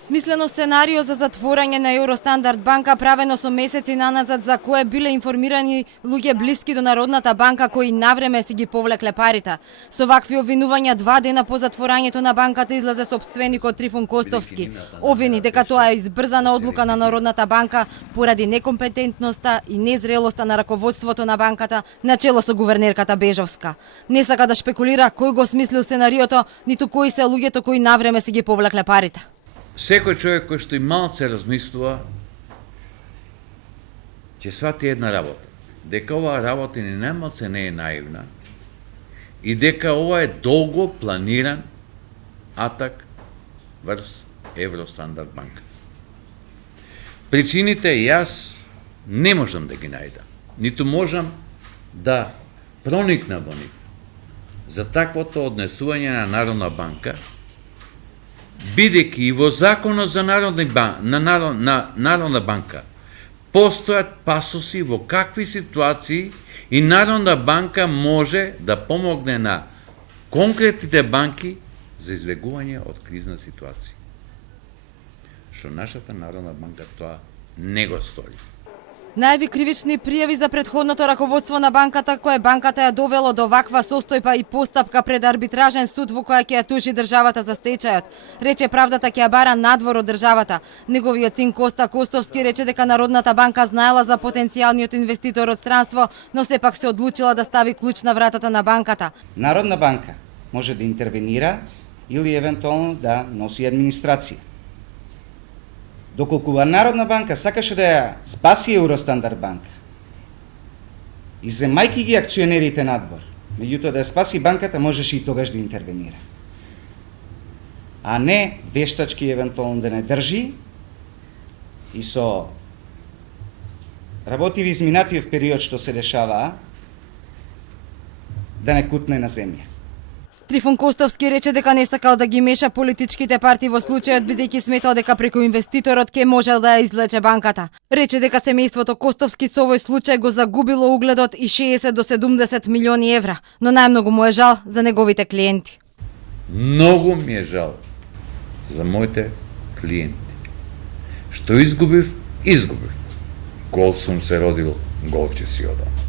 Смислено сценарио за затворање на Евростандард банка правено со месеци наназад, за кое биле информирани луѓе блиски до Народната банка кои навреме си ги повлекле парите. Со вакви обвинувања 2 дена по затворањето на банката излезе сопственикот Трифун Костовски. Обвини дека тоа е избрзана одлука на Народната банка поради некомпетентноста и незрелоста на раководството на банката начело со гувернерката Бежовска. Не сака да шпекулира кој го смислил сценариото, ниту кои се луѓето кои навреме си ги повлекле парите. Секој човек кој што и малце размислува, ќе свати една работа. Дека оваа работа ни немалце не е наивна и дека ова е долго планиран атак врз Евростандард банка. Причините јас не можам да ги најдам, ниту можам да проникна во нив. За таквото однесување на Народна банка, бидејќи и во Законот за Народна банка постојат пасоси во какви ситуации и Народна банка може да помогне на конкретните банки за избегување од кризна ситуација. Што нашата Народна банка тоа не го стори. Најави кривични пријави за претходното раководство на банката, кое банката ја довело до ваква состојба и постапка пред арбитражен суд во која ќе ја тужи државата за стечајот. Рече правдата ќе ја бара надвор од државата. Неговиот син Коста Костовски рече дека Народната банка знаела за потенцијалниот инвеститор од странство, но сепак се одлучила да стави клуч на вратата на банката. Народна банка може да интервенира или евентуално да носи администрација. Доколку Народна банка сакаше да ја спаси Евростандард банка и земајки ги акционерите надвор, меѓутоа да ја спаси банката, можеше и тогаш да интервенира. А не вештачки евентуално да не држи и со работиви изминатиот период што се дешаваа да не кутне на земја. Трифун Костовски рече дека не сакал да ги меша политичките партии во случајот, бидејќи сметал дека преку инвеститорот ќе можел да ја извлече банката. Рече дека семејството Костовски со овој случај го загубило угледот и 60 до 70 милиони евра, но најмногу му е жал за неговите клиенти. Многу ми е жал за моите клиенти. Што изгубив, изгубив. Гол сум се родил, гол ќе си одам.